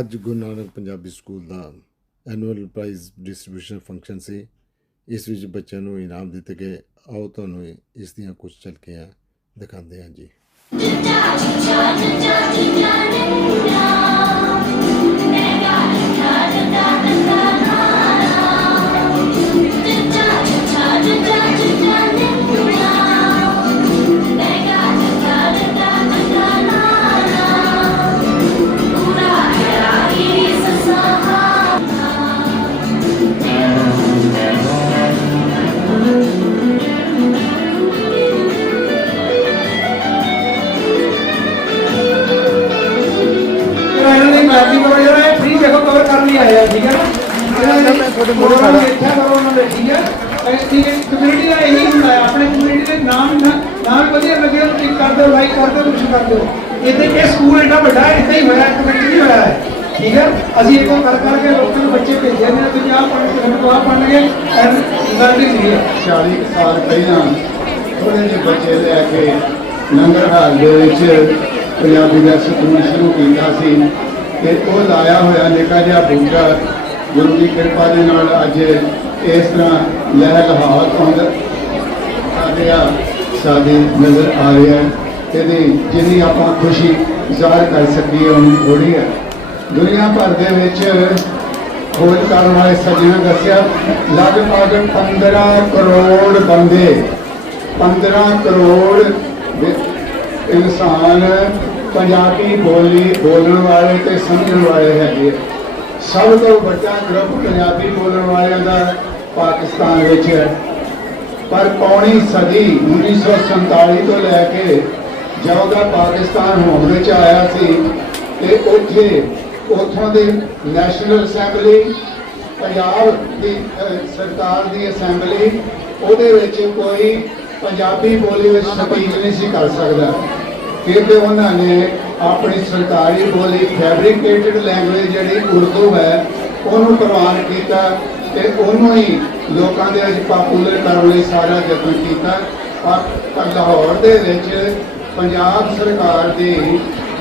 ਅੱਜ ਗੁਰੂ ਨਾਨਕ ਪੰਜਾਬੀ ਸਕੂਲ ਦਾ annual prize distribution function ਸੀ। ਇਸ ਵਿੱਚ ਬੱਚਿਆਂ ਨੂੰ ਇਨਾਮ ਦਿੱਤੇ ਗਏ। ਆਓ ਤੁਹਾਨੂੰ ਇਸ ਦੀਆਂ ਕੁਝ ਝਲਕੀਆਂ ਦਿਖਾਉਂਦੇ ਹਾਂ ਜੀ। ਆਇਆ, ਠੀਕ ਹੈ ਨਾ? ਇਹਨਾਂ ਤੁਹਾਡੇ ਮੋੜੇ ਖੜਾ। ਇੱਥੇ ਕਰੋ ਉਹਨਾਂ ਦੇ ਠੀਕ ਹੈ ਐਸੀ ਕਮਿਊਨਿਟੀ ਦਾ ਇਹੀ ਹੁੰਦਾ ਹੈ, ਆਪਣੇ ਕਮਿਊਨਿਟੀ ਦੇ ਨਾਮ ਨਾਮ ਵਧੀਆ ਲੱਗੇ ਤਾਂ ਕਲਿੱਕ ਕਰ ਦਿਓ ਲਾਈਕ ਕਰ ਦਿਓ ਕੁਝ ਕਰ ਦਿਓ। ਇੱਥੇ ਇਹ ਸਕੂਲ ਐਡਾ ਵੱਡਾ ਹੈ, ਇੱਥੇ ਹੀ ਹੋਇਆ ਕਮਿਊਨਿਟੀ ਨਹੀਂ ਹੋਇਆ ਹੈ। ਠੀਕ ਹੈ? ਅਸੀਂ ਇਹ ਕਰ ਕਰਕੇ ਲੋਕਾਂ ਨੂੰ ਬੱਚੇ ਭੇਜੇ ਨੇ ਤੁਸੀਂ ਆਹ ਪੜ੍ਹ ਕੇ ਸਾਨੂੰ ਆਹ ਪੜ੍ਹਨਗੇ ਐਂਡ ਰਿਜ਼ਲਟ ਹੀ ਹੈ 40 ਸਾਲ ਪਹਿਲਾਂ ਥੋੜੇ ਜਿਹੇ ਬੱਚੇ ਲੈ ਕੇ ਲੰਗਰ ਹਾਲ ਦੇ ਵਿੱਚ ਪੰਜਾਬੀ ਦਾ ਸਕੂਲ ਸ਼ੁਰੂ ਕੀਤਾ ਸੀ। ਤੇ ਉਹ ਲਾਇਆ ਹੋਇਆ ਨਿੱਕਾ ਜਿਹਾ ਬੂਟਾ ਗੁਰੂ ਦੀ ਕਿਰਪਾ ਦੇ ਨਾਲ ਅੱਜ ਇਸ ਤਰ੍ਹਾਂ ਲਹਿ ਲਹਾਰ ਆਉਂਦਾ ਆ ਰਿਹਾ ਸਾਡੇ ਨਜ਼ਰ ਆ ਰਿਹਾ ਹੈ। ਇਹਦੀ ਜਿਹਦੀ ਆਪਾਂ ਖੁਸ਼ੀ ਜ਼ਾਹਰ ਕਰ ਸਕੀਏ, ਉਹਨੂੰ ਥੋੜੀ ਹੈ ਦੁਨੀਆ ਭਰ ਦੇ ਵਿੱਚ ਖੋਜ ਕਰਨ ਵਾਲੇ ਸੱਜਣਾ ਦੱਸਿਆ, ਲਗਭਗ 15 ਕਰੋੜ ਬੰਦੇ 15 ਕਰੋੜ ਇਨਸਾਨ ਪੰਜਾਬੀ ਬੋਲੀ ਬੋਲਣ ਵਾਲੇ ਤੇ ਸਮਝਣ ਵਾਲੇ ਹੈਗੇ ਆ। ਸਭ ਤੋਂ ਵੱਡਾ ਗਰੁੱਪ ਪੰਜਾਬੀ ਬੋਲਣ ਵਾਲਿਆਂ ਦਾ ਪਾਕਿਸਤਾਨ ਵਿੱਚ ਹੈ ਪਰ ਪੌਣੀ ਸਦੀ 1947 ਤੋਂ ਲੈ ਕੇ ਜਦੋਂ ਦਾ ਪਾਕਿਸਤਾਨ ਹੋਂਦ ਵਿੱਚ ਆਇਆ ਸੀ ਤੇ ਉੱਥੇ ਉੱਥੋਂ ਦੇ ਨੈਸ਼ਨਲ ਅਸੈਂਬਲੀ, ਪੰਜਾਬ ਦੀ ਸਰਕਾਰ ਦੀ ਅਸੈਂਬਲੀ, ਉਹਦੇ ਵਿੱਚ ਕੋਈ ਪੰਜਾਬੀ ਬੋਲੀ ਵਿੱਚ ਸਪੀਚ ਨਹੀਂ ਸੀ ਕਰ ਸਕਦਾ ਕਿਉਂਕਿ ਉਹਨਾਂ ਨੇ ਆਪਣੀ ਸਰਕਾਰੀ ਬੋਲੀ ਫੈਬਰੀਕੇਟਡ ਲੈਂਗੁਏਜ ਜਿਹੜੀ ਉਰਦੂ ਹੈ, ਉਹਨੂੰ ਪ੍ਰਵਾਨ ਕੀਤਾ ਤੇ ਉਹਨੂੰ ਹੀ ਲੋਕਾਂ ਦੇ ਵਿੱਚ ਪਾਪੂਲਰ ਕਰਨ ਲਈ ਸਾਰਾ ਯਤਨ ਕੀਤਾ। ਪਰ ਲਾਹੌਰ ਦੇ ਵਿੱਚ ਪੰਜਾਬ ਸਰਕਾਰ ਦੀ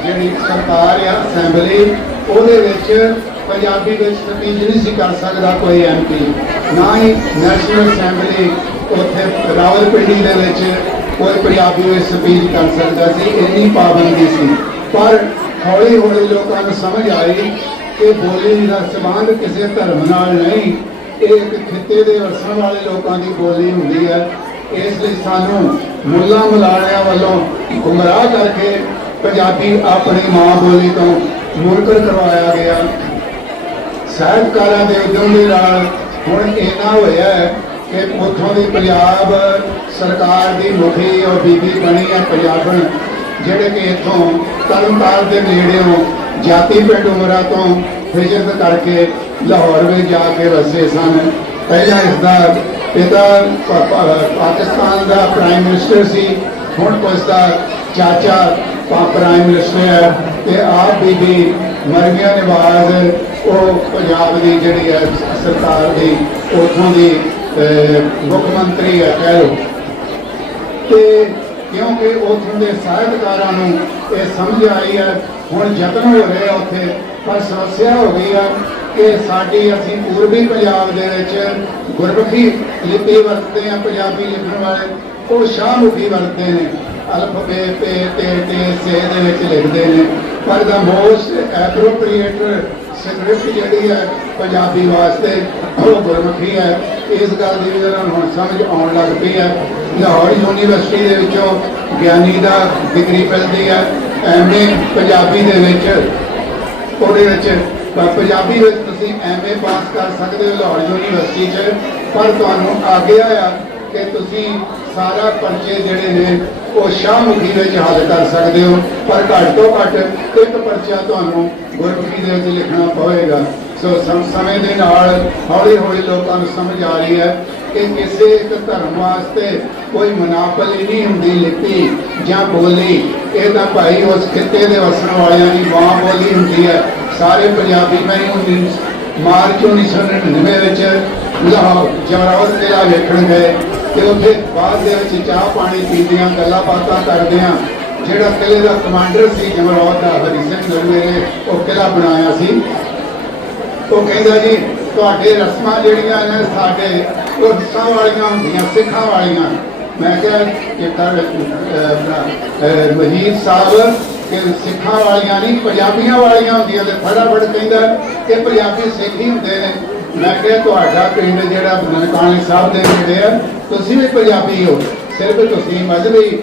ਜਿਹੜੀ ਸਰਕਾਰ ਆ ਅਸੈਂਬਲੀ ਉਹਦੇ ਵਿੱਚ ਪੰਜਾਬੀ ਵਿੱਚ ਸਪੀਚ ਨਹੀਂ ਸੀ ਕਰ ਸਕਦਾ ਕੋਈ ਐਮਪੀ ਨਾ ਹੀ ਨੈਸ਼ਨਲ ਅਸੈਂਬਲੀ ਉੱਥੇ ਰਾਵਲਪਿੰਡੀ ਦੇ ਵਿੱਚ ਕੋਈ ਪੰਜਾਬੀ ਵਿੱਚ ਸਪੀਚ ਕਰ ਸਕਦਾ ਸੀ, ਇੰਨੀ ਪਾਬੰਦੀ ਸੀ। ਪਰ ਹੌਲੀ ਹੌਲੀ ਲੋਕਾਂ ਨੂੰ ਸਮਝ ਆਈ ਕਿ ਬੋਲੀ ਦਾ ਸਬੰਧ ਕਿਸੇ ਧਰਮ ਨਾਲ ਨਹੀਂ, ਇਹ ਇੱਕ ਖਿੱਤੇ ਦੇ ਵਸਣ ਵਾਲੇ ਲੋਕਾਂ ਦੀ ਬੋਲੀ ਹੁੰਦੀ ਹੈ। ਇਸ ਲਈ ਸਾਨੂੰ ਮੁੱਲਾ ਮਲਾਣਿਆਂ ਵੱਲੋਂ ਗੁੰਮਰਾਹ ਕਰਕੇ ਪੰਜਾਬੀ ਆਪਣੀ ਮਾਂ ਬੋਲੀ ਤੋਂ ਮੁਰਕਰ ਕਰਵਾਇਆ ਗਿਆ। ਸਾਹਿਬਕਾਰਾਂ ਦੇ ਉਦਮ ਦੇ ਨਾਲ ਹੁਣ ਇਹਨਾਂ ਹੋਇਆ ਹੈ ਕਿ ਉੱਥੋਂ ਦੀ ਪੰਜਾਬ ਸਰਕਾਰ ਦੀ ਮੁਖੀ ਔਰ ਬੀਬੀ ਬਣੀ ਹੈ ਪੰਜਾਬਣ, ਜਿਹੜੇ ਕਿ ਇੱਥੋਂ ਤਰਨਤਾਰਨ ਦੇ ਨੇੜਿਓਂ ਜਾਤੀ ਪਿੰਡ ਉਮਰਾ ਤੋਂ ਹਿਜਰਤ ਕਰਕੇ ਲਾਹੌਰ ਵਿੱਚ ਜਾ ਕੇ ਵਸੇ ਸਨ। ਪਹਿਲਾਂ ਇਸ ਦਾ ਪਿਤਾ ਪਾਕਿਸਤਾਨ ਦਾ ਪ੍ਰਾਈਮ ਮਿਨਿਸਟਰ ਸੀ, ਹੁਣ ਉਸ ਦਾ ਚਾਚਾ ਪ੍ਰਾਈਮ ਮਿਨਿਸਟਰ ਹੈ ਤੇ ਆਪ ਬੀਬੀ ਮਰਮੀਆ ਨਿਵਾਜ਼, ਉਹ ਪੰਜਾਬ ਦੀ ਜਿਹੜੀ ਹੈ ਸਰਕਾਰ ਦੀ, ਉੱਥੋਂ ਦੀ ਮੁੱਖ ਮੰਤਰੀ ਹੈ ਕਹਿ ਲਓ ਤੇ ਕਿਉਂਕਿ ਉੱਥੋਂ ਦੇ ਸਾਹਿਤਕਾਰਾਂ ਨੂੰ ਇਹ ਸਮਝ ਆਈ ਹੈ, ਹੁਣ ਯਤਨ ਹੋ ਰਹੇ ਆ ਉੱਥੇ, ਪਰ ਸਮੱਸਿਆ ਹੋ ਗਈ ਆ ਕਿ ਸਾਡੀ ਅਸੀਂ ਪੂਰਬੀ ਪੰਜਾਬ ਦੇ ਵਿੱਚ ਗੁਰਮੁਖੀ ਲਿਪੀ ਵਰਤਦੇ ਆ, ਪੰਜਾਬੀ ਲਿਖਣ ਵਾਲੇ, ਉਹ ਸ਼ਾਹਮੁਖੀ ਵਰਤਦੇ ਨੇ। ਅਲਫਬੇ, ਪੇ, ਤੇ ਤੇ, ਸੇ ਦੇ ਵਿੱਚ ਲਿਖਦੇ ਨੇ। ਪਰ ਦਾ ਮੋਸਟ ਐਪਰੋਪ੍ਰੀਏਟ ਸਕ੍ਰਿਪਟ ਜਿਹੜੀ ਹੈ ਪੰਜਾਬੀ ਵਾਸਤੇ ਉਹ ਗੁਰਮੁਖੀ ਹੈ। ਇਸ ਗੱਲ ਦੀ ਵੀ ਉਹਨਾਂ ਨੂੰ ਹੁਣ ਸਮਝ ਆਉਣ ਲੱਗ ਪਈ ਹੈ। ਲਾਹੌਰ ਯੂਨੀਵਰਸਿਟੀ ਦੇ ਵਿੱਚੋਂ ਗਿਆਨੀ ਦਾ ਡਿਗਰੀ ਮਿਲਦੀ ਹੈ। ਐਮਏ ਪੰਜਾਬੀ ਦੇ ਵਿੱਚ। ਉਹਦੇ ਵਿੱਚ ਪੰਜਾਬੀ ਵਿੱਚ ਤੁਸੀਂ ਐਮਏ ਪਾਸ ਕਰ ਸਕਦੇ ਹੋ ਲਾਹੌਰ ਯੂਨੀਵਰਸਿਟੀ 'ਚ। ਪਰ ਤੁਹਾਨੂੰ ਆਗਿਆ ਆ ਕਿ ਤੁਸੀਂ ਸਾਰਾ ਪਰਚੇ ਜਿਹੜੇ ਨੇ ਉਹ ਸ਼ਾਹਮੁਖੀ ਵਿੱਚ ਹੱਲ ਕਰ ਸਕਦੇ ਹੋ, ਪਰ ਘੱਟ ਤੋਂ ਘੱਟ ਇੱਕ ਪਰਚਾ ਤੁਹਾਨੂੰ ਗੁਰਮੁਖੀ ਦੇ ਵਿੱਚ ਲਿਖਣਾ ਪਵੇਗਾ। ਸੋ ਸਮੇਂ ਦੇ ਨਾਲ ਹੌਲੀ ਹੌਲੀ ਲੋਕਾਂ ਨੂੰ ਸਮਝ ਆ ਰਹੀ ਹੈ ਕਿ ਕਿਸੇ ਇੱਕ ਧਰਮ ਵਾਸਤੇ ਕੋਈ ਮੁਨਾਫ਼ਲੀ ਨਹੀਂ ਹੁੰਦੀ ਲਿਖੀ ਜਾਂ ਬੋਲੀ। ਇਹ ਤਾਂ ਭਾਈ ਉਸ ਖਿੱਤੇ ਦੇ ਵਸਣ ਵਾਲਿਆਂ ਦੀ ਮਾਂ ਬੋਲੀ ਹੁੰਦੀ ਹੈ। ਸਾਰੇ ਪੰਜਾਬੀ ਮੈਂ ਉੱਨੀ ਮਾਰਚ 1999 ਵਿੱਚ ਲਾਹੌਰ ਜਮਰਾਵਤ ਕਿਲਾ ਵੇਖਣ ਗਏ ਤੇ ਉੱਥੇ ਬਾਅਦ ਦੇ ਵਿੱਚ ਚਾਹ ਪਾਣੀ ਪੀਂਦਿਆਂ, ਗੱਲਾਂ ਬਾਤਾਂ ਕਰਦਿਆਂ। ਜਿਹੜਾ ਕਿਲੇ ਦਾ ਕਮਾਂਡਰ ਸੀ ਜਮਰੌਤ ਦਾ ਹਰੀ ਸਿੰਘ ਨਲੂਏ ਨੇ ਉਹ ਕਿਲਾ ਬਣਾਇਆ ਸੀ? ਉਹ ਕਹਿੰਦਾ ਜੀ, ਤੁਹਾਡੇ ਰਸਮਾਂ ਜਿਹੜੀਆਂ ਨੇ ਸਾਡੇ ਉਹ ਵਾਲੀਆਂ ਹੁੰਦੀਆਂ, ਸਿੱਖਾਂ ਵਾਲੀਆਂ। ਮੈਂ ਕਿਹਾ ਕਿ ਕਰ ਮਹੀਰ ਸਾਹਿਬ, ਕਿ ਸਿੱਖਾਂ ਵਾਲੀਆਂ ਨਹੀਂ, ਪੰਜਾਬੀਆਂ ਵਾਲੀਆਂ ਹੁੰਦੀਆਂ ਤੇ ਫਟਾਫਟ ਕਹਿੰਦਾ ਕਿ ਪੰਜਾਬੀ ਸਿੱਖ ਹੀ ਹੁੰਦੇ ਨੇ। ਮੈਂ ਕਿਹਾ ਤੁਹਾਡਾ ਪਿੰਡ ਜਿਹੜਾ ਨਨਕਾਣੇ ਸਾਹਿਬ ਦੇ ਨੇੜੇ ਆ, ਤੁਸੀਂ ਵੀ ਪੰਜਾਬੀ ਹੋ। ਸਿਰਫ ਤੁਸੀਂ ਮਜ਼ਬੀ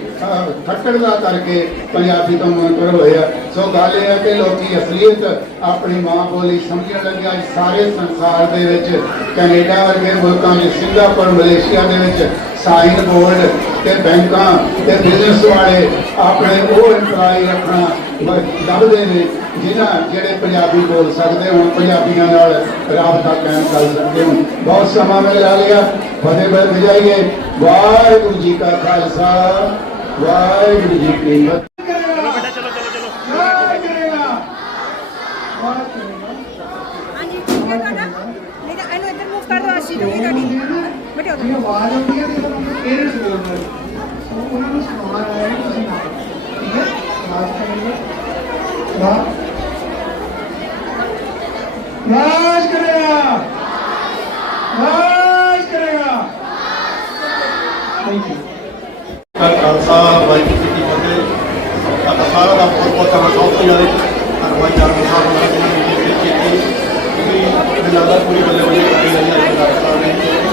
ਖੱਟੜ ਦਾ ਕਰਕੇ ਪੰਜਾਬੀ ਤੋਂ ਮੁਨਕਰ ਹੋਏ ਆ। ਸੋ ਗੱਲ ਇਹ ਹੈ ਕਿ ਲੋਕੀ ਅਸਲੀਅਤ ਆਪਣੀ ਮਾਂ ਬੋਲੀ ਸਮਝਣ ਲੱਗੇ ਅੱਜ ਸਾਰੇ ਸੰਸਾਰ ਦੇ ਵਿੱਚ, ਕੈਨੇਡਾ ਵਰਗੇ ਮੁਲਕਾਂ ਵਿੱਚ, ਸਿੰਗਾਪੁਰ, ਮਲੇਸ਼ੀਆ ਦੇ ਵਿੱਚ ਸਾਈਨ ਬੋਰਡ ਤੇ ਬੈਂਕਾਂ ਤੇ ਬਿਜ਼ਨਸ ਵਾਲੇ ਆਪਣੇ ਉਹ ਇੰਪਲਾਈ ਰੱਖਣਾ ਲੱਭਦੇ ਨੇ। ਜਿਨ੍ਹਾਂ ਜਿਹੜੇ ਪੰਜਾਬੀ ਬੋਲ ਸਕਦੇ ਹੋਣ ਪੰਜਾਬੀਆਂ ਨਾਲ ਰਾਬਤਾ ਕਾਇਮ ਕਰ ਸਕਦੇ ਹੋਣ ਬਹੁਤ ਸਮਾਂ ਮੈਂ ਲਾ ਲਿਆ ਫਤਿਹ ਬਲ ਵਜਾਈਏ ਵਾਹਿਗੁਰੂ ਜੀ ਕਾ ਖਾਲਸਾ ਵਾਹਿਗੁਰੂ ਜੀ ਕੀ ਫਤਿਹ। ਹੈ ਇਹ ਆਵਾਜ਼ ਆਉਂਦੀ ਹੈ ਤੇ ਜਦੋਂ ਪੇਰੈਂਟਸ ਬੋਲਦੇ ਨੇ ਸੋ ਉਹਨਾਂ ਨੂੰ ਸੁਣਾਉਣਾ ਹੈ ਕਿ ਤੁਸੀਂ ਨਾ ਠੀਕ ਹੈ? ਆਵਾਜ਼ ਕਰੇਗਾ ਵਾਹ ਰਾਜ ਕਰੇਗਾ। ਰਾਜ ਕਰੇਗਾ। ਥੈਂਕ ਯੂ ਖਾਲਸਾ ਵਾਹਿਗੁਰੂ ਜੀ ਕੀ ਫਤਿਹ। ਸਾਡਾ ਸਾਰਾ ਦਾ ਬਹੁਤ ਬਹੁਤ ਧੰਨਵਾਦ ਸਭ ਜ਼ਿਆਦਾ ਧੰਨਵਾਦ ਜਾਰਨ ਸਾਹਿਬ ਦਾ ਜਿਹਨਾਂ ਨੇ ਇਹ ਕੀਤੀ ਕਿਉਂਕਿ ਮੈਨੂੰ ਲੱਗਦਾ ਪੂਰੀ ਬੱਲੇ ਬੱਲੇ ਕਰਾਈ ਰਹੀ ਹੈ। ਡਾਕਟਰ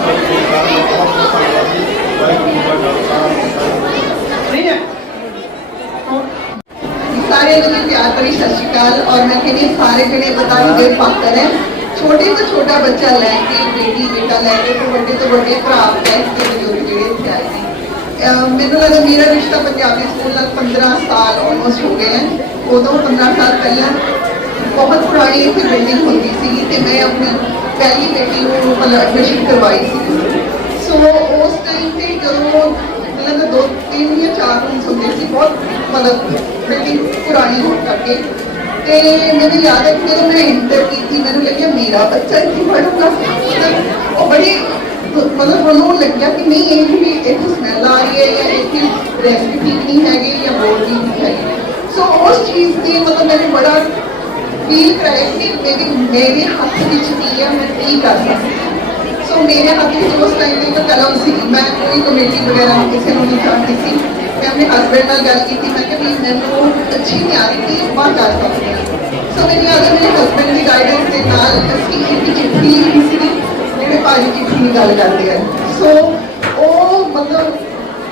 छोटे तो छोटा बच्चा लैके बेटी, बेटा लैके तो बड़े तो बड़े भरा लैके बजुर्ग जोड़े आए हैं। लगता मेरा रिश्ता पंजाबी स्कूल तक पंद्रह साल ऑलमोस्ट हो गए हैं। उदों पंद्रह साल पहला बहुत पुरानी इतनी बिल्डिंग होती सी तो मैं अपनी पहली बेटी को मतलब एडमिशन करवाई थी। सो उस टाइम से जो ਜਦੋਂ ਮਤਲਬ ਦੋ ਤਿੰਨ ਜਾਂ ਚਾਰ ਰੂਮਸ ਹੁੰਦੇ ਸੀ ਬਹੁਤ ਮਤਲਬ ਬਿਲਡਿੰਗ ਪੁਰਾਣੀ ਹੋਣ ਕਰਕੇ ਤੇ ਮੈਨੂੰ ਯਾਦ ਹੈ ਕਿ ਜਦੋਂ ਮੈਂ ਇੰਟਰ ਕੀਤੀ ਮੈਨੂੰ ਲੱਗਿਆ ਮੇਰਾ ਬੱਚਾ ਇੱਥੇ ਪੜੂਗਾ ਮਤਲਬ ਉਹ ਬੜੀ ਮਤਲਬ ਉਹਨੂੰ ਲੱਗਿਆ ਕਿ ਨਹੀਂ ਇਹ ਵੀ ਇੱਥੇ ਸਮੈਲ ਆ ਰਹੀ ਹੈ ਜਾਂ ਇੱਥੇ ਰੈਸਟ ਠੀਕ ਨਹੀਂ ਹੈਗੇ ਜਾਂ ਬੋਰਡ ਵੀ ਨਹੀਂ ਹੈਗੇ ਸੋ ਉਸ ਚੀਜ਼ ਦੀ ਮਤਲਬ ਮੈਨੂੰ ਬੜਾ ਫੀਲ ਕਰਾਇਆ ਕਿ ਮੇਰੇ ਮੇਰੇ ਹੱਥ ਵਿੱਚ ਕੀ ਹੈ ਮੈਂ ਕੀ ਕਰ ਸਕਦੀ ਹਾਂ। ਸੋ ਮੇਰੇ ਹੱਥ ਵਿੱਚ ਉਸ ਟਾਈਮ ਤੇ ਇੱਕ ਕਲਮ ਸੀ। ਮੈਂ ਕੋਈ ਕਮੇਟੀ ਵਗੈਰਾ ਕਿਸੇ ਨੂੰ ਨਹੀਂ ਚਾਹਤੀ ਸੀ। ਮੈਂ ਆਪਣੇ ਹਸਬੰਡ ਨਾਲ ਗੱਲ ਕੀਤੀ। ਮੈਂ ਕਿਹਾ ਵੀ ਮੈਨੂੰ ਅੱਛੀ ਨਹੀਂ ਆ ਰਹੀ ਕਿ ਆਪਾਂ ਕਰ ਸਕਦੇ ਹਾਂ। ਸੋ ਮੈਨੂੰ ਯਾਦ ਹੈ ਮੇਰੇ ਹਸਬੰਡ ਅਸੀਂ ਇੱਕ ਚਿੱਠੀ ਲਿਖੀ ਸੀ ਜਿਹੜੇ ਭਾਜੀ ਚਿੱਠੀ ਦੀ ਗੱਲ ਕਰਦੇ ਆ। ਸੋ ਉਹ ਮਤਲਬ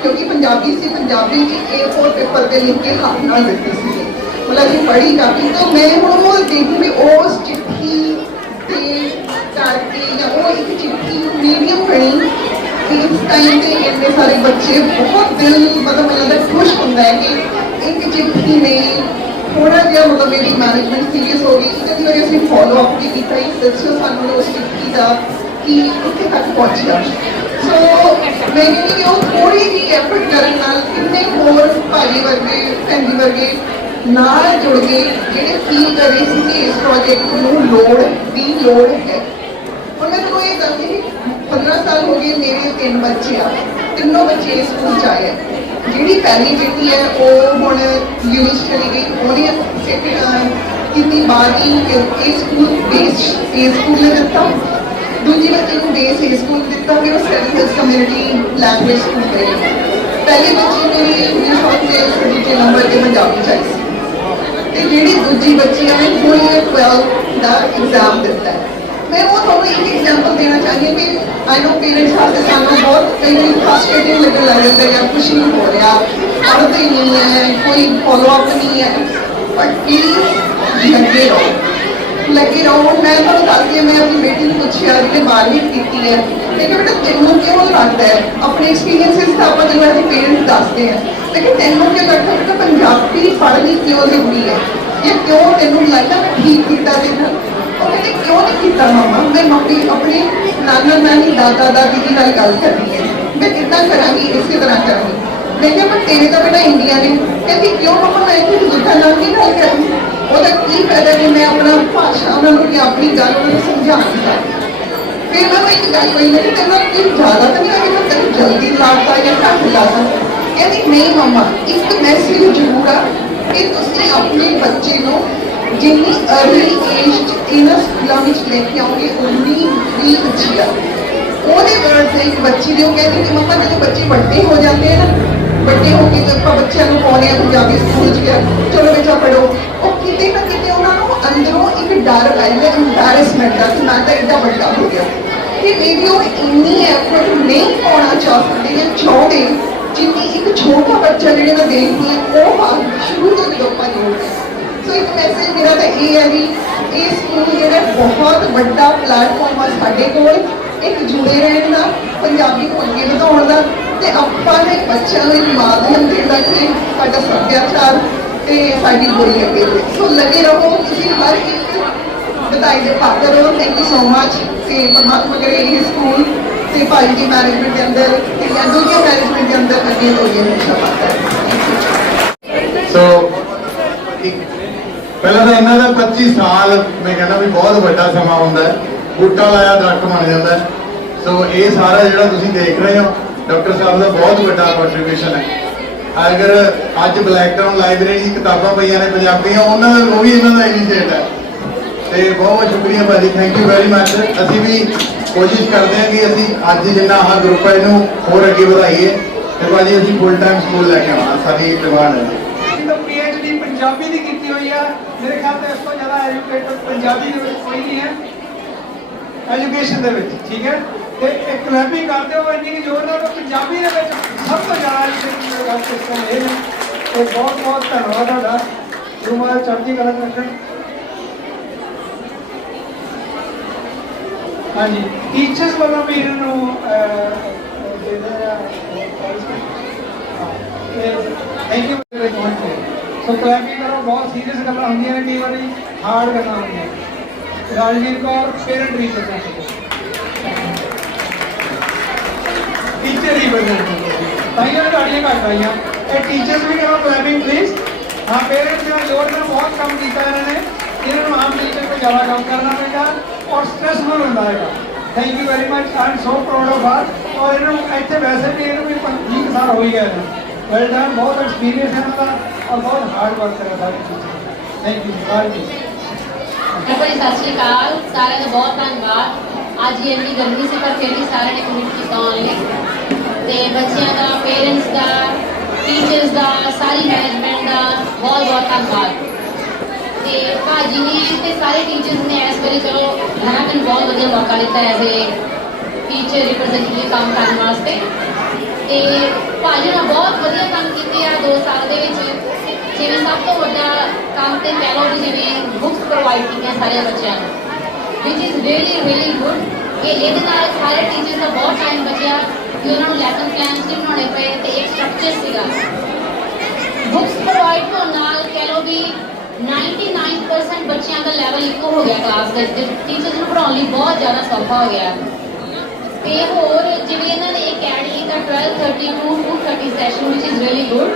ਕਿਉਂਕਿ ਪੰਜਾਬੀ ਸੀ, ਪੰਜਾਬੀ ਚ A4 ਪੇਪਰ ਤੇ ਲਿਖ ਕੇ ਹੱਥ ਨਾਲ ਦਿੱਤੀ ਸੀ ਮਤਲਬ ਕਿ ਪੜ੍ਹੀ ਕਾਫੀ ਤਾਂ ਮੈਂ ਹੁਣ ਉਹ ਦੇਖੀ ਵੀ ਉਸ ਚਿੱਠੀ ਮੀਡੀਅਮ ਬਣੀ ਕਿ ਇਸ ਟਾਈਮ ਤੇ ਇੰਨੇ ਸਾਰੇ ਬੱਚੇ ਬਹੁਤ ਦਿਲ ਮਤਲਬ ਮੈਨੂੰ ਲੱਗਦਾ ਖੁਸ਼ ਹੁੰਦਾ ਹੈ ਕਿ ਇੱਕ ਚਿੱਠੀ ਨੇ ਥੋੜਾ ਜਿਹਾ ਮਤਲਬ ਮੇਰੀ ਮੈਨੇਜਮੈਂਟ ਸੀਰੀਅਸ ਹੋ ਗਈ ਕਦੀ ਵਾਰੀ ਅਸੀਂ ਫੋਲੋ ਅਪ ਵੀ ਕੀਤਾ ਹੀ ਦੱਸਿਓ ਸਾਨੂੰ ਉਸ ਚਿੱਠੀ ਦਾ ਕਿ ਉੱਥੇ ਤੱਕ ਪਹੁੰਚਿਆ ਸੋ ਮੈਂ ਕਹਿੰਦੀ ਕਿ ਉਹ ਥੋੜੀ ਜਿਹੀ ਐਫਰਟ ਕਰਨ ਨਾਲ ਕਿੰਨੇ ਹੋਰ ਭਾਜੀ ਵਰਗੇ ਭੈਣੀ ਵਰਗੇ ਨਾਲ ਜੁੜ ਕੇ ਜਿਹੜੇ ਫੀਲ ਕਰ ਰਹੇ ਸੀ ਕਿ ਇਸ ਪ੍ਰੋਜੈਕਟ ਨੂੰ ਲੋੜ ਦੀ ਲੋੜ ਹੈ ਹੁਣ ਮੈਂ ਤੁਹਾਨੂੰ ਇਹ ਦੱਸਦੀ ਕਿ 15 ਸਾਲ ਹੋ ਗਏ ਮੇਰੇ ਤਿੰਨ ਬੱਚੇ ਆ। ਤਿੰਨੋਂ ਬੱਚੇ ਇਸ ਸਕੂਲ ਚ ਆਏ ਆ। ਜਿਹੜੀ ਪਹਿਲੀ ਬੇਟੀ ਹੈ, ਉਹ ਹੁਣ ਯੂਨੀਸ ਚਲੀ ਗਈ। ਉਹਨੇ ਸੈਕਿੰਡ ਕਿੰਨੀ ਬਾਰੀ ਇਸ ਸਕੂਲ ਬੇਸ ਇਸ ਸਕੂਲ ਨੇ ਦਿੱਤਾ। ਦੂਜੀ ਬੱਚੀ ਨੂੰ ਬੇਸ ਇਸ ਸਕੂਲ ਦਿੱਤਾ। ਫਿਰ ਉਹ ਸੈਵਨ ਕਮਿਊਨਿਟੀ ਲੈਂਗੁਏਜ ਸਕੂਲ ਗਈ ਪਹਿਲੀ ਬੱਚੀ ਮੇਰੀ ਨਿਊ ਸਾਊਥ ਵੇਲਸ ਦੂਜੇ ਨੰਬਰ ਤੇ ਪੰਜਾਬੀ ਚ ਆਈ ਸੀ। ਤੇ ਜਿਹੜੀ ਦੂਜੀ ਬੱਚੀ ਹੈ ਨੇ ਹੁਣ 12 ਦਾ ਐਗਜ਼ਾਮ ਦਿੱਤਾ ਹੈ। ਮੈਂ ਉਹ ਤੁਹਾਨੂੰ ਇੱਕ ਐਗਜ਼ਾਮਪਲ ਦੇਣਾ ਚਾਹੁੰਦੀ ਹਾਂ ਕਿ ਆਈ ਨੋ ਪੇਰੈਂਟਸ ਵਾਸਤੇ ਸਾਨੂੰ ਬਹੁਤ ਕਈ ਵਾਰੀ ਫਰਸਟ੍ਰੇਟਿੰਗ ਲੱਗਣ ਲੱਗ ਜਾਂਦਾ ਜਾਂ ਕੁਝ ਨਹੀਂ ਹੋ ਰਿਹਾ, ਪੜ੍ਹਦੇ ਨਹੀਂ ਹੈ, ਕੋਈ ਫੋਲੋ ਅਪ ਨਹੀਂ ਹੈ। ਬਟ ਪਲੀਜ਼ ਲੱਗੇ ਰਹੋ ਲੱਗੇ ਰਹੋ। ਮੈਂ ਤੁਹਾਨੂੰ ਦੱਸਦੀ ਹਾਂ, ਮੈਂ ਆਪਣੀ ਬੇਟੀ ਨੂੰ ਪੁੱਛਿਆ ਜਿਹਨੇ ਬਾਰਵੀਂ ਕੀਤੀ ਹੈ। ਮੈਂ ਕਿਹਾ, ਬੇਟਾ, ਤੈਨੂੰ ਕਿਉਂ ਲੱਗਦਾ ਹੈ? ਆਪਣੇ ਐਕਸਪੀਰੀਐਂਸਿਸ ਤਾਂ ਆਪਾਂ ਜਦੋਂ ਅਸੀਂ ਪੇਰੈਂਟਸ ਦੱਸਦੇ ਹਾਂ। ਲੇਕਿਨ ਤੈਨੂੰ ਕਿਉਂ ਲੱਗਦਾ ਬੇਟਾ ਪੰਜਾਬੀ ਪੜ੍ਹਨੀ ਕਿਉਂ ਜ਼ਰੂਰੀ ਹੈ? ਇਹ ਕਿਉਂ ਤੈਨੂੰ ਲੱਗਦਾ ਮੈਂ ਠੀਕ ਕੀਤਾ ਤੈਨੂੰ? ਕਿਉਂ ਮੈਂ ਮੰਮੀ ਆਪਣੇ ਨਾਨਾ ਨਾਨੀ, ਦਾਦਾ ਦਾਦੀ ਦੀ ਨਾਲ ਗੱਲ ਕਰਨੀ ਹੈ। ਮੈਂ ਕਿੱਦਾਂ ਕਰਾਂਗੀ, ਇਸੇ ਤਰ੍ਹਾਂ ਕਰਾਂਗੀ। ਮੈਂ ਕਿਹਾ ਪਰ ਤੇਰੇ ਤਾਂ ਬੇਟਾ ਇੰਡੀਆ ਨੇ। ਕਹਿੰਦੀ, ਕਿਉਂ ਮੰਮਾ, ਮੈਂ ਇੱਥੇ ਦੂਜਾ ਨਾਲ ਨਹੀਂ ਗੱਲ ਕਰਾਂ ਉਹਦਾ ਕੀ ਫਾਇਦਾ ਕਿ ਮੈਂ ਆਪਣਾ ਭਾਸ਼ਾ ਉਹਨਾਂ ਨੂੰ ਜਾਂ ਆਪਣੀ ਗੱਲ ਉਹਨਾਂ ਨੂੰ ਸਮਝਾ ਨਹੀਂ ਫਿਰ ਮੈਂ ਇੱਕ ਗੱਲ ਕਹੀ, ਮੈਂ ਕਿ ਤੈਨੂੰ ਕਿ ਜ਼ਿਆਦਾ ਤਾਂ ਨਹੀਂ ਹੋਈ ਮੈਂ ਤੈਨੂੰ ਜਲਦੀ ਲਾਤਾ ਜਾਂ ਘੱਟ ਲਾਤਾ ਕਹਿੰਦੀ, ਨਹੀਂ ਮਮਾ, ਇੱਕ ਮੈਸੇਜ ਜ਼ਰੂਰ ਆ ਕਿ ਤੁਸੀਂ ਆਪਣੇ ਬੱਚੇ ਨੂੰ ਜਿੰਨੀ ਅਰਲੀ ਏਜ 'ਚ ਇਹਨਾਂ ਸਕੂਲਾਂ ਵਿੱਚ ਲੈ ਕੇ ਆਓਗੇ ਉਨੀ ਹੀ ਅੱਛੀ ਆ। ਉਹਦੇ ਵਰਡ ਇੱਕ ਬੱਚੀ ਦੇ ਉਹ ਕਹਿੰਦੀ ਕਿ ਮੰਮਾ, ਜਦੋਂ ਬੱਚੇ ਵੱਡੇ ਹੋ ਜਾਂਦੇ ਆ ਨਾ, ਵੱਡੇ ਹੋ ਕੇ ਜਦੋਂ ਆਪਾਂ ਬੱਚਿਆਂ ਨੂੰ ਪਾਉਂਦੇ ਆ ਪੰਜਾਬੀ ਸਕੂਲ 'ਚ ਚਲੋ ਬੱਚਾ ਪੜੋ ਉਹ ਕਿਤੇ ਨਾ ਕਿਤੇ ਉਹਨਾਂ ਨੂੰ ਅੰਦਰੋਂ ਇੱਕ ਡਰ ਪੈਂਦਾ ਇੰਪੈਰੈਸਮੈਂਟ ਦਾ ਕਿ ਮੈਂ ਤਾਂ ਇੱਡਾ ਵੱਡਾ ਹੋ ਗਿਆ। ਕਿ ਵੀਡੀਓ ਇੰਨੀ ਐਫਰਟ ਨਹੀਂ ਪਾਉਣਾ ਚਾਹ ਸਕਦੇ ਜਾਂ ਚਾਹੁੰਦੇ, ਜਿੰਨੀ ਇੱਕ ਛੋਟਾ ਬੱਚਾ ਜਿਹੜੇ ਮੈਂ ਦੇਖਦੀ ਹੈ ਉਹ ਸ਼ੁਰੂ ਤੋਂ ਜਦੋਂ ਆਪਾਂ ਜੋੜਦੇ ਹਾਂ ਸੋ ਇੱਕ ਮੈਸੇਜ ਮੇਰਾ ਤਾਂ ਇਹ ਹੈ ਵੀ ਇਹ ਸਕੂਲ ਜਿਹੜਾ ਬਹੁਤ ਵੱਡਾ ਪਲੇਟਫਾਰਮ ਆ ਸਾਡੇ ਕੋਲ ਇੱਕ ਜੁੜੇ ਰਹਿਣ ਦਾ ਪੰਜਾਬੀ ਨੂੰ ਅੱਗੇ ਵਧਾਉਣ ਦਾ ਤੇ ਆਪਾਂ ਨੇ ਬੱਚਿਆਂ ਨੂੰ ਇੱਕ ਮਾਧਿਅਮ ਦੇਣ ਕਿ ਸਾਡਾ ਸੱਭਿਆਚਾਰ ਤੇ ਸਾਡੀ ਬੋਲੀ ਅੱਗੇ ਸੋ ਲੱਗੇ ਰਹੋ ਤੁਸੀਂ ਹਰ ਇੱਕ ਵਧਾਈ ਦੇ ਪਾਤਰ ਹੋ ਥੈਂਕ ਯੂ ਸੋ ਮਚ ਤੇ ਪਰਮਾਤਮਾ ਕਰੇ ਇਹ ਸਕੂਲ ਤੇ ਭਾਈ ਦੀ ਮੈਨੇਜਮੈਂਟ ਦੇ ਅੰਦਰ ਤੇ ਜਾਂ ਦੁਨੀਆ ਮੈਨੇਜਮੈਂਟ ਦੇ ਅੰਦਰ ਅੱਗੇ ਤੋਂ ਇਹ ਹਮੇਸ਼ਾ ਸੋ ਪਹਿਲਾਂ ਤਾਂ ਇਹਨਾਂ ਦਾ 25 ਸਾਲ ਮੈਂ ਕਹਿੰਦਾ ਵੀ ਬਹੁਤ ਵੱਡਾ ਸਮਾਂ ਹੁੰਦਾ ਹੈ। ਬੂਟਾ ਲਾਇਆ, ਦਰਖਤ ਬਣ ਜਾਂਦਾ ਸੋ ਇਹ ਸਾਰਾ ਜਿਹੜਾ ਤੁਸੀਂ ਦੇਖ ਰਹੇ ਹੋ, ਡਾਕਟਰ ਸਾਹਿਬ ਦਾ ਬਹੁਤ ਵੱਡਾ ਕੰਟਰੀਬਿਊਸ਼ਨ ਹੈ। ਅਗਰ ਅੱਜ ਬਲੈਕ ਟਾਊਨ ਲਾਇਬ੍ਰੇਰੀ ਦੀ ਕਿਤਾਬਾਂ ਪਈਆਂ ਨੇ ਪੰਜਾਬੀਆਂ, ਉਹਨਾਂ ਦਾ ਉਹ ਵੀ ਇਹਨਾਂ ਦਾ ਇਨੀਸ਼ੀਏਟ ਹੈ। ਤੇ ਬਹੁਤ ਬਹੁਤ ਸ਼ੁਕਰੀਆ ਭਾਜੀ ਥੈਂਕ ਯੂ ਵੈਰੀ ਮੱਚ ਅਸੀਂ ਵੀ ਕੋਸ਼ਿਸ਼ ਕਰਦੇ ਹਾਂ ਕਿ ਅਸੀਂ ਅੱਜ ਜਿੰਨਾ ਆਹ ਗਰੁੱਪ ਹੈ ਇਹਨੂੰ ਹੋਰ ਅੱਗੇ ਵਧਾਈਏ। ਤੇ ਭਾਜੀ, ਅਸੀਂ ਫੁੱਲ ਟਾਈਮ ਸਕੂਲ ਲੈ ਕੇ ਆਉਣਾ, ਸਾਡੀ ਡਿਮਾਂਡ ਹੈ। ਪੰਜਾਬੀ ਦੀ ਕੀਤੀ ਹੋਈ ਆ ਮੇਰੇ ਖਿਆਲ ਤੇ ਇਸ ਤੋਂ ਜ਼ਿਆਦਾ ਐਜੂਕੇਟਡ ਪੰਜਾਬੀ ਦੇ ਵਿੱਚ ਕੋਈ ਨਹੀਂ ਹੈ। ਐਜੂਕੇਸ਼ਨ ਦੇ ਵਿੱਚ ਠੀਕ ਹੈ? ਤੇ ਇੱਕ ਕਲੈਪਿੰਗ ਕਰਦੇ ਹੋ ਇੰਨੀ ਜ਼ੋਰ ਨਾਲ ਪੰਜਾਬੀ ਦੇ ਵਿੱਚ ਸਭ ਤੋਂ ਜ਼ਿਆਦਾ ਐਜੂਕੇਸ਼ਨ ਦੇ ਸਿਸਟਮ ਇਹ ਨੇ ਤੇ ਬਹੁਤ ਬਹੁਤ ਧੰਨਵਾਦ ਤੁਹਾਡਾ। ਗੁਰੂ ਮਹਾਰਾਜ ਚੜ੍ਹਦੀ ਕਲਾ ਰੱਖਣ। ਹਾਂਜੀ। ਟੀਚਰਸ ਵੱਲੋਂ ਵੀ ਇਹਨਾਂ ਨੂੰ ਅਹ, thank you very much so clapping ਕਰੋ ਬਹੁਤ ਸੀਰੀਅਸ ਗੱਲਾਂ ਹੁੰਦੀਆਂ ਨੇ, ਕਈ ਵਾਰੀ ਹਾਰਡ ਗੱਲਾਂ ਹੁੰਦੀਆਂ ਨੇ। Rajveer Kaur parent representative teacher representative ਤਾਂ ਇਹ ਤੁਹਾਡੀਆਂ ਘੱਟ ਆਈਆਂ ਇਹ ਟੀਚਰਸ ਵੀ ਕਰੋ ਕਲੈਪਿੰਗ ਪਲੀਜ਼ ਹਾਂ ਪੇਰੈਂਟਸ ਦਾ ਜੋਰ ਨਾਲ ਬਹੁਤ ਕੰਮ ਕੀਤਾ ਇਹਨਾਂ ਨੇ। ਇਹਨਾਂ ਨੂੰ ਆਮ ਟੀਚਰ ਤੋਂ ਜ਼ਿਆਦਾ ਕੰਮ ਕਰਨਾ ਪੈਂਦਾ ਔਰ ਸਟ੍ਰੈਸਫੁਲ ਹੁੰਦਾ ਹੈਗਾ। Thank you very much I am so proud of our ਔਰ ਇਹਨੂੰ ਇੱਥੇ ਵੈਸੇ ਵੀ ਇਹਨੂੰ ਵੀ 20 ਸਾਲ ਹੋਈ ਹੀ ਗਏ ਨੇ। ਵੈਲ ਡਨ ਬਹੁਤ ਐਕਸਪੀਰੀਅੰਸ ਹੈ ਇਹਨਾਂ ਦਾ ਔਰ ਬਹੁਤ ਹਾਰਡ ਵਰਕ ਕਰਿਆ ਸਾਰੇ teacher thank you very everybody ਸਤਿ ਸ਼੍ਰੀ ਅਕਾਲ, ਸਾਰਿਆਂ ਦਾ ਬਹੁਤ ਧੰਨਵਾਦ। ਅੱਜ ਇਹ ਇੰਨੀ ਗਰਮੀ ਸੀ, ਪਰ ਫਿਰ ਵੀ ਸਾਰਿਆਂ ਨੇ ਕਮਿਟ ਕੀਤਾ ਆਉਣ ਤੇ ਬੱਚਿਆਂ ਦਾ ਪੇਰੈਂਟਸ ਦਾ ਟੀਚਰਸ ਦਾ, ਸਾਰੀ ਮੈਨੇਜਮੈਂਟ ਦਾ ਬਹੁਤ ਬਹੁਤ ਧੰਨਵਾਦ। ਤੇ ਭਾਜੀ ਨੇ ਤੇ ਸਾਰੇ ਟੀਚਰਸ ਨੇ ਇਸ ਵੇਲੇ ਚਲੋ ਹਨਾ ਮੈਨੂੰ ਬਹੁਤ ਵਧੀਆ ਮੌਕਾ ਦਿੱਤਾ ਐਜ਼ ਏ ਟੀਚਰ ਰਿਪਰੈਜ਼ੈਂਟੇਟਿਵ ਕੰਮ ਕਰਨ ਵਾਸਤੇ। ਤੇ ਭਾਜੀ ਨੇ ਬਹੁਤ ਵਧੀਆ ਕੰਮ ਕੀਤੇ ਆ 2 ਸਾਲ ਦੇ ਵਿੱਚ। ਜਿਵੇਂ ਸਭ ਤੋਂ ਵੱਡਾ ਕੰਮ ਤੇ ਕਹਿ ਲਓ ਵੀ ਬੁੱਕਸ ਪ੍ਰੋਵਾਈਡ ਕੀਤੀਆਂ ਸਾਰੇ ਬੱਚਿਆਂ ਨੂੰ। Which is really really good ਕਿ ਇਹਦੇ ਨਾਲ ਸਾਰੇ ਟੀਚਰਸ ਦਾ ਬਹੁਤ ਟਾਈਮ ਬਚਿਆ ਕਿ ਉਹਨਾਂ ਨੂੰ ਲੈਸਨ ਪਲਾਨਸ ਨਹੀਂ ਬਣਾਉਣੇ ਪਏ ਤੇ ਇੱਕ ਸਟਰਕਚਰ ਸੀਗਾ। ਬੁੱਕਸ ਪ੍ਰੋਵਾਈਡ ਹੋਣ ਨਾਲ ਕਹਿ ਲਓ ਵੀ 99% ਬੱਚਿਆਂ ਦਾ ਲੈਵਲ ਇੱਕੋ ਹੋ ਗਿਆ ਕਲਾਸ ਦੇ ਵਿੱਚ। ਟੀਚਰਸ ਨੂੰ ਪੜਾਉਣ ਲਈ ਬਹੁਤ ਜ਼ਿਆਦਾ ਸੌਖਾ ਹੋ ਗਿਆ। ਤੇ ਹੋਰ ਜਿਵੇਂ ਇਹਨਾਂ ਨੇ ਅਕੈਡਮੀ ਦਾ 12:30 to 2:30 session which is really good.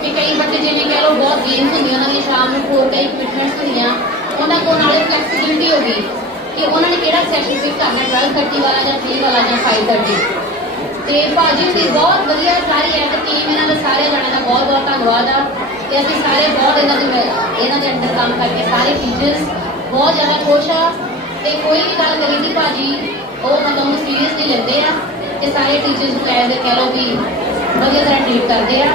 ਕਿ ਕਈ ਬੱਚੇ ਜਿਵੇਂ ਕਹਿ ਲਓ ਬਹੁਤ ਗੇਮਸ ਹੁੰਦੀਆਂ, ਉਹਨਾਂ ਦੀਆਂ ਸ਼ਾਮ ਨੂੰ ਹੋਰ ਕਈ ਫਿਟਨੈਸ ਹੁੰਦੀਆਂ, ਉਹਨਾਂ ਕੋਲ ਨਾਲੇ ਫਲੈਕਸੀਬਿਲਿਟੀ ਹੋ ਗਈ ਕਿ ਉਹਨਾਂ ਨੇ ਕਿਹੜਾ ਸੈਸ਼ਨ ਪਿਕ ਕਰਨਾ 12:30 ਵਾਲਾ ਜਾਂ 3 ਵਾਲਾ ਜਾਂ 5:30 ਤੇ ਭਾਜੀ ਦੀ ਬਹੁਤ ਵਧੀਆ ਸਾਰੀ ਐਡ ਟੀਮ ਇਹਨਾਂ ਦਾ ਸਾਰੇ ਜਣਿਆਂ ਦਾ ਬਹੁਤ ਬਹੁਤ ਧੰਨਵਾਦ ਆ। ਤੇ ਅਸੀਂ ਸਾਰੇ ਬਹੁਤ ਇਹਨਾਂ ਦੇ ਇਹਨਾਂ ਦੇ ਅੰਡਰ ਕੰਮ ਕਰਕੇ ਸਾਰੇ ਟੀਚਰਸ ਬਹੁਤ ਜ਼ਿਆਦਾ ਖੁਸ਼ ਆ। ਤੇ ਕੋਈ ਵੀ ਗੱਲ ਕਰੀ ਦੀ ਭਾਜੀ ਉਹ ਮਤਲਬ ਨੂੰ ਸੀਰੀਅਸਲੀ ਲੈਂਦੇ ਆ ਤੇ ਸਾਰੇ ਟੀਚਰਸ ਨੂੰ ਐਜ਼ ਅ ਕਹਿ ਲਓ ਵੀ ਵਧੀਆ ਤਰ੍ਹਾਂ ਟ੍ਰੀਟ ਕਰਦੇ ਆ